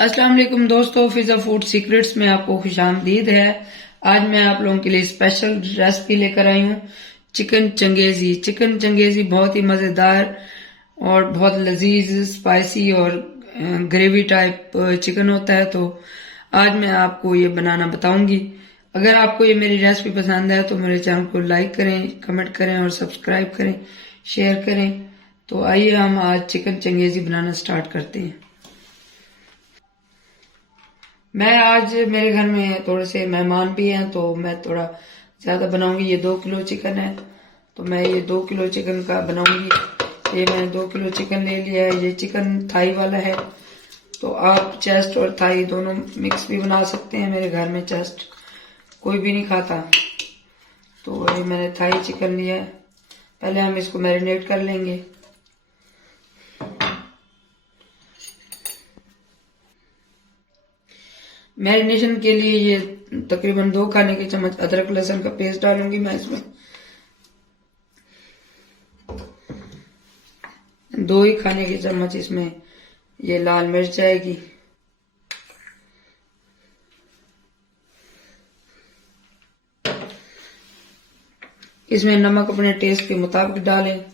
अस्सलाम वालेकुम दोस्तों, फिजा फूड सीक्रेट्स में आपको खुशामदीद है। आज मैं आप लोगों के लिए स्पेशल रेसिपी लेकर आई हूँ चिकन चंगेजी। चिकन चंगेजी बहुत ही मज़ेदार और बहुत लजीज स्पाइसी और ग्रेवी टाइप चिकन होता है। तो आज मैं आपको ये बनाना बताऊंगी। अगर आपको ये मेरी रेसिपी पसंद है तो मेरे चैनल को लाइक करें, कमेंट करें और सब्सक्राइब करें, शेयर करें। तो आइए हम आज चिकन चंगेजी बनाना स्टार्ट करते हैं। मैं आज मेरे घर में थोड़े से मेहमान भी हैं तो मैं थोड़ा ज़्यादा बनाऊंगी। ये 2 किलो चिकन है तो मैं ये 2 किलो चिकन का बनाऊंगी। ये मैंने 2 किलो चिकन ले लिया है। ये चिकन थाई वाला है तो आप चेस्ट और थाई दोनों मिक्स भी बना सकते हैं। मेरे घर में चेस्ट कोई भी नहीं खाता तो ये मैंने थाई चिकन लिया है। पहले हम इसको मैरिनेट कर लेंगे। मैरिनेशन के लिए ये तकरीबन 2 खाने के चम्मच अदरक लहसुन का पेस्ट डालूंगी मैं इसमें। 2 ही खाने के चम्मच इसमें ये लाल मिर्च जाएगी। इसमें नमक अपने टेस्ट के मुताबिक डालें।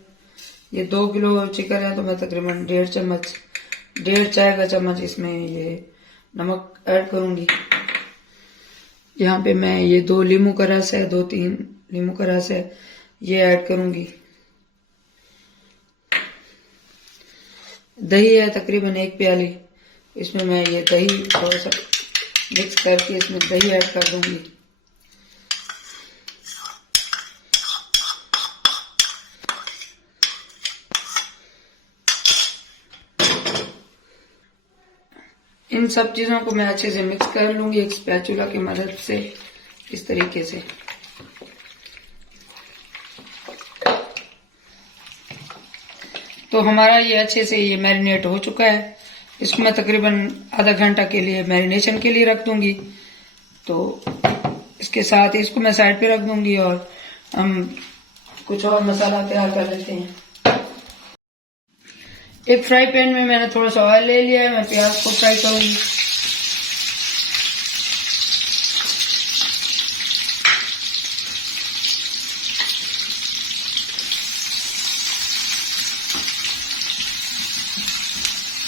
ये 2 किलो चिकन है तो मैं तकरीबन 1.5 चाय का चम्मच इसमें ये नमक ऐड करूंगी। यहाँ पे मैं ये 2 लीमू का रस है, 2-3 लीमू का रस है, ये ऐड करूंगी। दही है तकरीबन 1 प्याली, इसमें मैं ये दही थोड़ा सा मिक्स करके इसमें दही ऐड कर दूंगी। इन सब चीजों को मैं अच्छे से मिक्स कर लूंगी एक स्पैचुला की मदद से, इस तरीके से। तो हमारा ये अच्छे से ये मैरिनेट हो चुका है। इसको मैं तकरीबन आधा घंटा के लिए मैरिनेशन के लिए रख दूंगी। तो इसके साथ इसको मैं साइड पे रख दूंगी और हम कुछ और मसाला तैयार कर लेते हैं। एक फ्राई पैन में मैंने थोड़ा सा ऑयल ले लिया है। मैं प्याज को फ्राई करूंगी।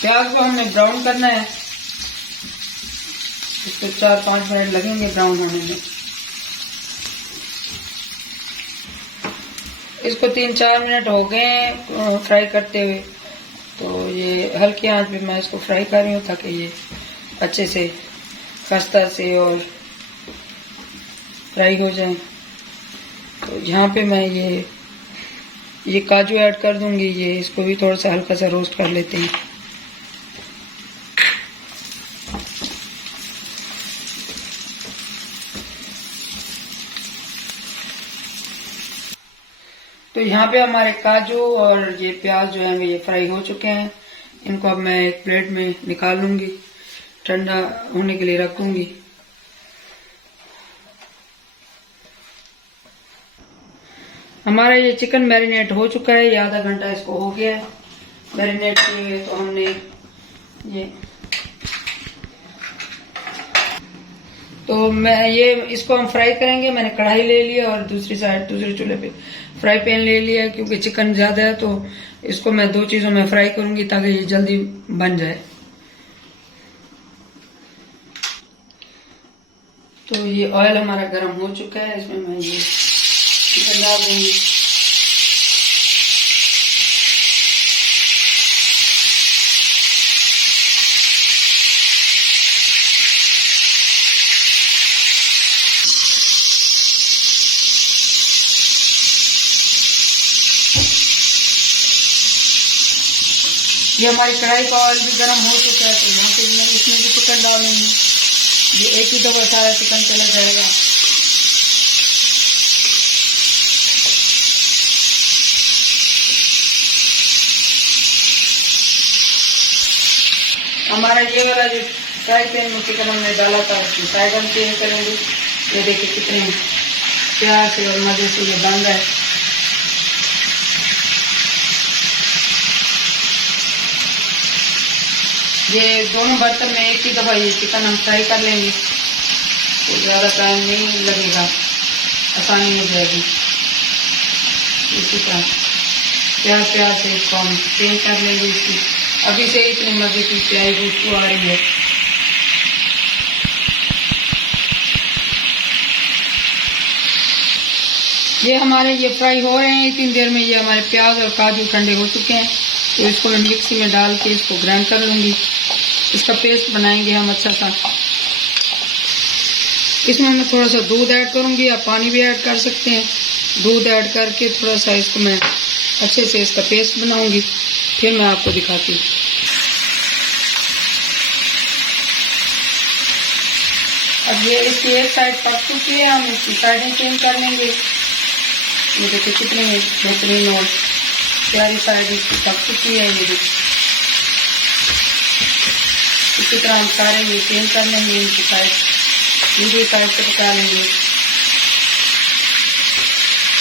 प्याज को हमें ब्राउन करना है। इसको 4-5 मिनट लगेंगे ब्राउन होने में। इसको 3-4 मिनट हो गए फ्राई करते हुए। तो ये हल्की आंच पे मैं इसको फ्राई कर रही हूँ ताकि ये अच्छे से खस्ता से और फ्राई हो जाए। तो यहाँ पे मैं ये काजू ऐड कर दूंगी। ये इसको भी थोड़ा सा हल्का सा रोस्ट कर लेते हैं। तो यहाँ पे हमारे काजू और ये प्याज जो है ये फ्राई हो चुके हैं। इनको अब मैं एक प्लेट में निकाल लूंगी, ठंडा होने के लिए रखूंगी। हमारा ये चिकन मैरिनेट हो चुका है। ये आधा घंटा इसको हो गया है मैरिनेट किए हुए। तो हमने ये मैं ये इसको हम फ्राई करेंगे। मैंने कढ़ाई ले लिया और दूसरी साइड दूसरे चूल्हे पे फ्राई पैन ले लिया। क्योंकि चिकन ज्यादा है तो इसको मैं 2 चीजों में फ्राई करूंगी ताकि ये जल्दी बन जाए। तो ये ऑयल हमारा गर्म हो चुका है। इसमें मैं ये चिकन डाल दूंगी। ये हमारी कढ़ाई का ऑयल भी गर्म हो चुका है तो यहाँ पे मैं इसमें भी चिकन डालूंगी। ये एक ही दफा सारा चिकन चला जाएगा। हमारा ये वाला जो फ्राई पैन में चिकन हमने डाला था उसकी साइड हम चेंज करेंगे। ये देखिए कितने प्यार से और मजे से ये बन रहा है। ये दोनों बर्तन में एक ही दफ़ा ये चिकन हम फ्राई कर लेंगे तो ज़्यादा टाइम नहीं लगेगा, आसानी हो जाएगी। इसी तरह प्यार प्यार से इसको हम चेंज कर लेंगे। इसकी अभी से इतनी मज़े की प्यारी खुशबू आ रही है। ये हमारे ये फ्राई हो रहे हैं। इतनी देर में ये हमारे प्याज और काजू ठंडे हो चुके हैं, तो इसको मैं मिक्सी में डाल के इसको ग्राइंड कर लूँगी। इसका पेस्ट बनाएंगे हम अच्छा सा। इसमें मैं थोड़ा सा दूध ऐड करूँगी, या पानी भी ऐड कर सकते हैं। दूध ऐड करके थोड़ा सा इसको मैं अच्छे से इसका पेस्ट बनाऊँगी, फिर मैं आपको दिखाती हूँ। अब ये इसकी एक साइड पक चुकी है, हम इसकी साइडें चेंज कर लेंगे। ये देखिए कितनी बेहतरीन और प्यारी साइड इसकी पक चुकी है। ये देखिए इसी तरह हम सारे ये चेंज कर लेंगे, इनकी साइड दूसरी साइड से पका लेंगे।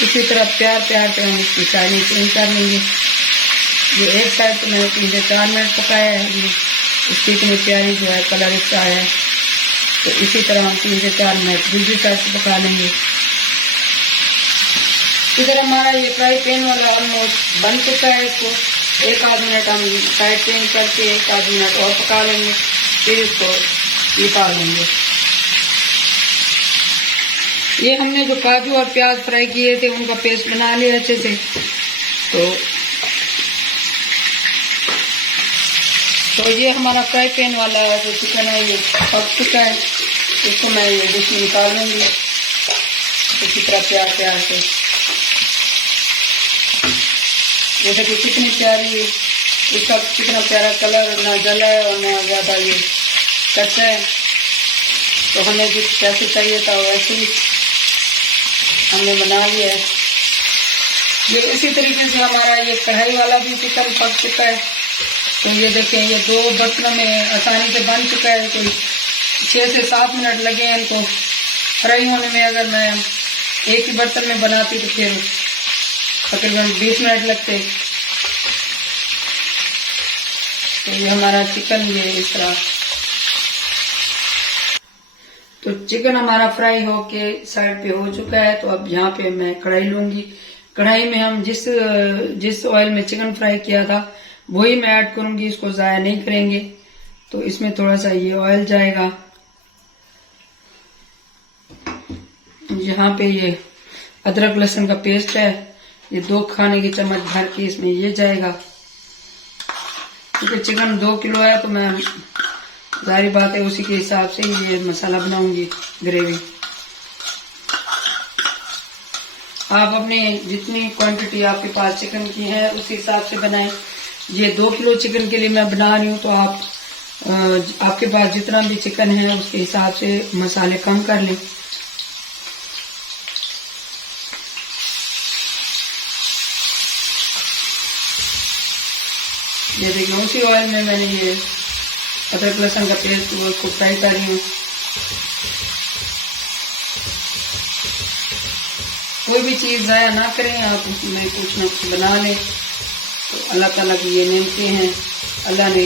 इसी तरह प्यार प्यार से हम इसकी साइडें चेंज कर लेंगे। ये एक साइड तो मैंने 3 से 4 मिनट पकाया है, ये इसकी इतनी प्यारी जो है कलर इसका है। तो इसी तरह हम 3 से 4 मिनट दूसरी साइड से पका लेंगे। इधर हमारा ये फ्राई पैन वाला ऑलमोस्ट बन चुका है। इसको 1-8 मिनट हम साइड चेंज करके 1-8 मिनट और पका लेंगे, फिर इसको निकाल लेंगे। ये हमने जो काजू और प्याज फ्राई किए थे उनका पेस्ट बना लिया अच्छे से। तो ये हमारा फ्राई पैन वाला जो चिकन है ये पक चुका है। इसको मैं ये डिश में निकाल लूँगी इसी तरह प्यार प्यार से। ये देखिए कितनी प्यारी इसका कितना प्यारा कलर, ना जला है और ना ज़्यादा ये कच्चा है। तो हमें जिस जैसे चाहिए था वैसे ही हमने बना लिया है। ये इसी तरीके से हमारा ये कढ़ाई वाला भी चिकन पक चुका है। तो ये देखें ये 2 बर्तनों में आसानी से बन चुका है। तो 6 से 7 मिनट लगे हैं इनको फ्राई होने में। अगर मैं एक ही बर्तन में बनाती तो फिर तकरीबन 20 मिनट लगते। तो ये हमारा चिकन ये इस तरह। तो चिकन हमारा फ्राई होके साइड पे हो चुका है। तो अब यहाँ पे मैं कढ़ाई लूंगी। कढ़ाई में हम जिस ऑयल में चिकन फ्राई किया था वही मैं ऐड करूंगी, इसको ज़ाया नहीं करेंगे। तो इसमें थोड़ा सा ये ऑयल जाएगा। यहाँ पे ये अदरक लहसुन का पेस्ट है, ये 2 खाने की चम्मच भर के इसमें ये जाएगा। क्योंकि चिकन 2 किलो है तो मैं जाहिर बात है उसी के हिसाब से ये मसाला बनाऊंगी, ग्रेवी। आप अपने जितनी क्वांटिटी आपके पास चिकन की है उस हिसाब से बनाएं। ये 2 किलो चिकन के लिए मैं बना रही हूँ, तो आपके पास जितना भी चिकन है उसके हिसाब से मसाले कम कर लें। ये देखिए उसी ऑयल में मैंने ये अदरक लहसुन का पेस्ट उसको फ्राई कर रही हूँ। कोई भी चीज़ ज़ाया ना करें, आप उसमें कुछ न कुछ बना लें। तो अल्लाह ताला की ये नेमतें हैं, अल्लाह ने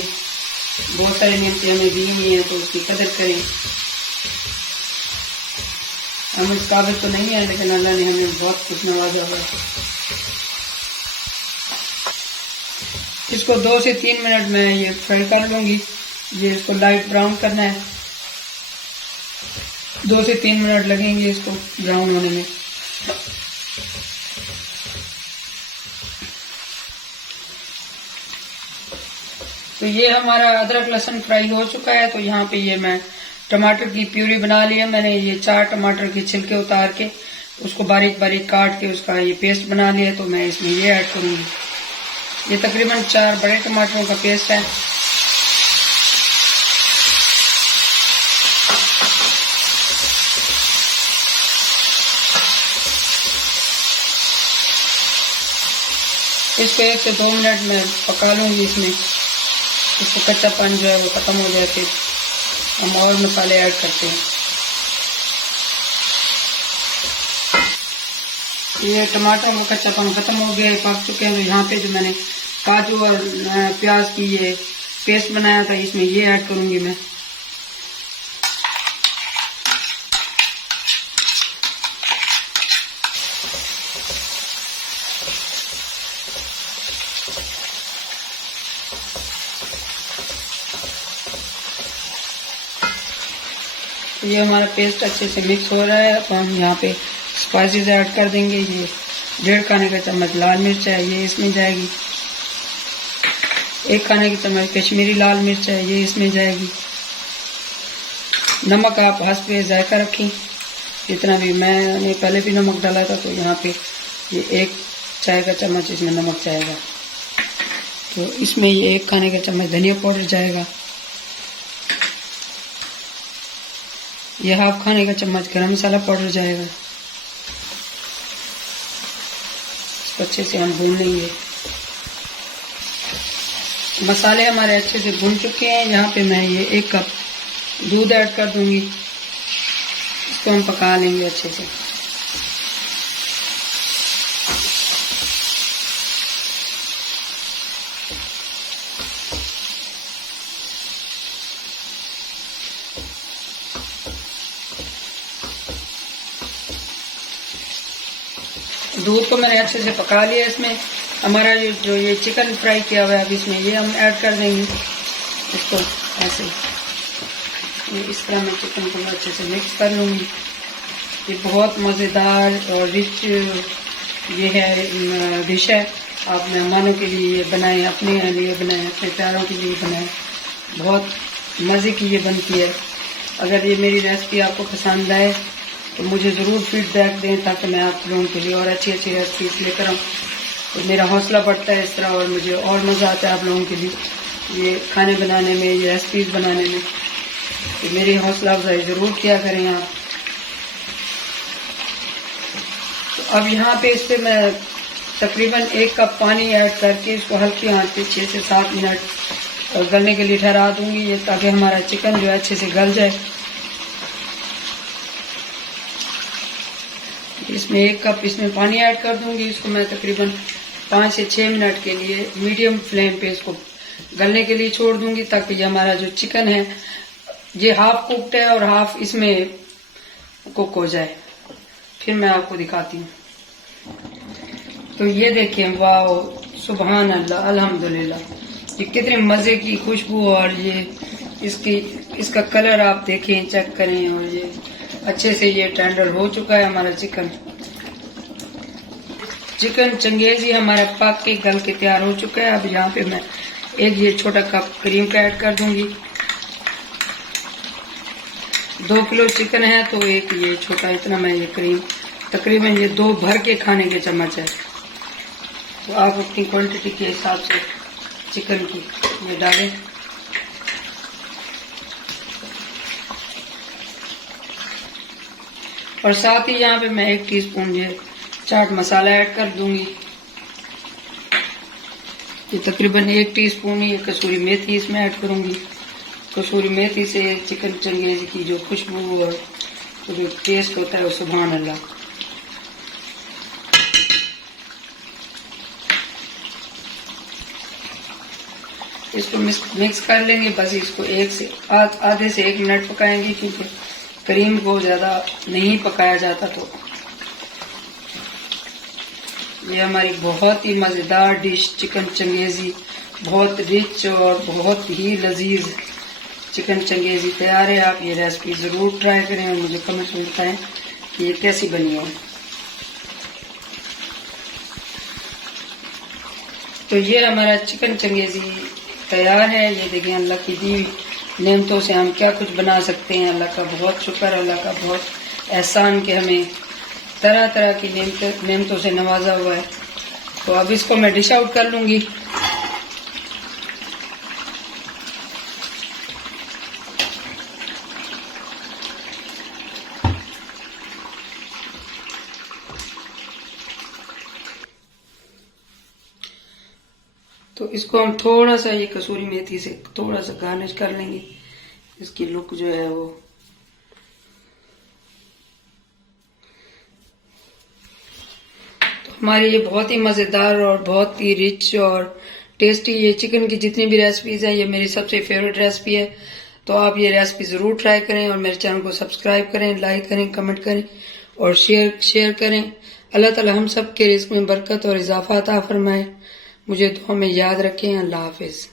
बहुत सारी नेमतें हमें दी हुई हैं, तो उसकी कदर करें। हम इस काबिल तो नहीं है, लेकिन अल्लाह ने हमें बहुत कुछ नवाजा हुआ है। इसको 2 से 3 मिनट में ये फ्राई कर लूँगी। ये इसको लाइट ब्राउन करना है, 2 से 3 मिनट लगेंगे इसको ब्राउन होने में। तो ये हमारा अदरक लहसुन फ्राई हो चुका है। तो यहाँ पे ये मैं टमाटर की प्यूरी बना ली है। मैंने ये 4 टमाटर के छिलके उतार के उसको बारीक बारीक काट के उसका ये पेस्ट बना लिया है। तो मैं इसमें ये ऐड करूँगी। ये तकरीबन 4 बड़े टमाटरों का पेस्ट है। इसको 1 से 2 मिनट में पका लूँगी। इसमें इसको कच्चापन जो है वो ख़त्म हो जाए, फिर हम और मसाले ऐड करते हैं। ये टमाटर का कच्चापन ख़त्म हो गया है, पक चुके हैं। तो यहाँ पे जो मैंने काजू और प्याज की ये पेस्ट बनाया था, इसमें ये ऐड करूंगी मैं। ये हमारा पेस्ट अच्छे से मिक्स हो रहा है। अब हम यहाँ पे स्पाइसेस ऐड कर देंगे। ये 1.5 खाने का चम्मच लाल मिर्च है, ये इसमें जाएगी। 1 खाने की चम्मच कश्मीरी लाल मिर्च है, ये इसमें जाएगी। नमक आप हस्बे जायका रखें, जितना भी, मैंने पहले भी नमक डाला था, तो यहाँ पे ये 1 चाय का चम्मच इसमें नमक जाएगा। तो इसमें ये 1 खाने का चम्मच धनिया पाउडर जाएगा। ये 1/2 खाने का चम्मच गरम मसाला पाउडर जाएगा। इसको अच्छे से हम भून लेंगे। मसाले हमारे अच्छे से भून चुके हैं। यहाँ पे मैं ये 1 कप दूध ऐड कर दूंगी। इसको हम पका लेंगे अच्छे से। दूध को मैंने अच्छे से पका लिया। इसमें हमारा जो ये चिकन फ्राई किया हुआ है, अब इसमें ये हम ऐड कर देंगे। इसको ऐसे इस तरह मैं चिकन को अच्छे से मिक्स कर लूँगी। ये बहुत मज़ेदार और रिच ये है डिश है। आप मेहमानों के लिए बनाएं, अपने लिए बनाएं, अपने प्यारों के लिए बनाएं। बहुत मज़े की ये बनती है। अगर ये मेरी रेसिपी आपको पसंद आए तो मुझे ज़रूर फीडबैक दें, ताकि मैं आप लोगों के लिए और अच्छी अच्छी रेसिपीज लेकर आऊँ। तो मेरा हौसला बढ़ता है इस तरह, और मुझे और मज़ा आता है आप लोगों के लिए ये खाने बनाने में, ये रेसिपीज बनाने में। तो मेरी हौसला अफजाई ज़रूर किया करें आप। तो अब यहाँ पे इससे मैं तकरीबन 1 कप पानी ऐड करके इसको हल्की आंच पे 6 से 7 मिनट गलने के लिए ठहरा दूंगी, ये ताकि हमारा चिकन जो है अच्छे से गल जाए। इसमें 1 कप इसमें पानी ऐड कर दूंगी। इसको मैं तकरीबन 5 से 6 मिनट के लिए मीडियम फ्लेम पे इसको गलने के लिए छोड़ दूंगी, ताकि ये हमारा जो चिकन है ये हाफ कुक्ड है और हाफ इसमें कुक हो जाए। फिर मैं आपको दिखाती हूँ। तो ये देखिए, वाह, सुभान अल्लाह, अल्हम्दुलिल्लाह, ये कितने मजे की खुशबू, और ये इसका कलर आप देखें, चेक करें, और ये अच्छे से ये टेंडर हो चुका है हमारा चिकन। चिकन चंगेजी हमारा पक के गल के तैयार हो चुका है। अब यहाँ पे मैं 1 ये छोटा कप क्रीम का ऐड कर दूंगी। 2 किलो चिकन है तो 1 ये छोटा, इतना मैं ये क्रीम, तकरीबन ये 2 भर के खाने के चम्मच है। तो आप अपनी क्वांटिटी के हिसाब से चिकन की ये डालें। और साथ ही यहाँ पे मैं 1 टीस्पून ये चाट मसाला ऐड कर दूंगी। ये तकरीबन 1 टीस्पून ही कसूरी मेथी इसमें ऐड करूंगी। कसूरी मेथी से चिकन चंगेजी की जो खुशबू और जो टेस्ट होता है वो सुभान अल्लाह। इसको मिक्स कर लेंगे। बस इसको आधे से 1 मिनट पकाएंगे, क्योंकि क्रीम को ज्यादा नहीं पकाया जाता। तो ये हमारी बहुत ही मजेदार डिश चिकन चंगेजी, बहुत रिच और बहुत ही लजीज चिकन चंगेजी तैयार है। आप ये रेसिपी जरूर ट्राई करें और मुझे कमेंट में बताएं कि ये कैसी बनी है। तो ये हमारा चिकन चंगेजी तैयार है। ये देखिए, अल्लाह की दी नेमतों से हम क्या कुछ बना सकते हैं। अल्लाह का बहुत शुक्र, अल्लाह का बहुत एहसान कि हमें तरह तरह की नेमतों से नवाजा हुआ है। तो अब इसको मैं डिश आउट कर लूंगी। तो इसको हम थोड़ा सा ये कसूरी मेथी से थोड़ा सा गार्निश कर लेंगे। इसकी लुक जो है वो हमारी ये बहुत ही मजेदार और बहुत ही रिच और टेस्टी। ये चिकन की जितनी भी रेसिपीज है, ये मेरी सबसे फेवरेट रेसिपी है। तो आप ये रेसिपी जरूर ट्राई करें और मेरे चैनल को सब्सक्राइब करें, लाइक करें, कमेंट करें और शेयर करें। अल्लाह ताला हम सब के रिज़्क़ में बरकत और इजाफा अता फरमाए। मुझे दुआ में याद रखें। अल्लाह हाफिज।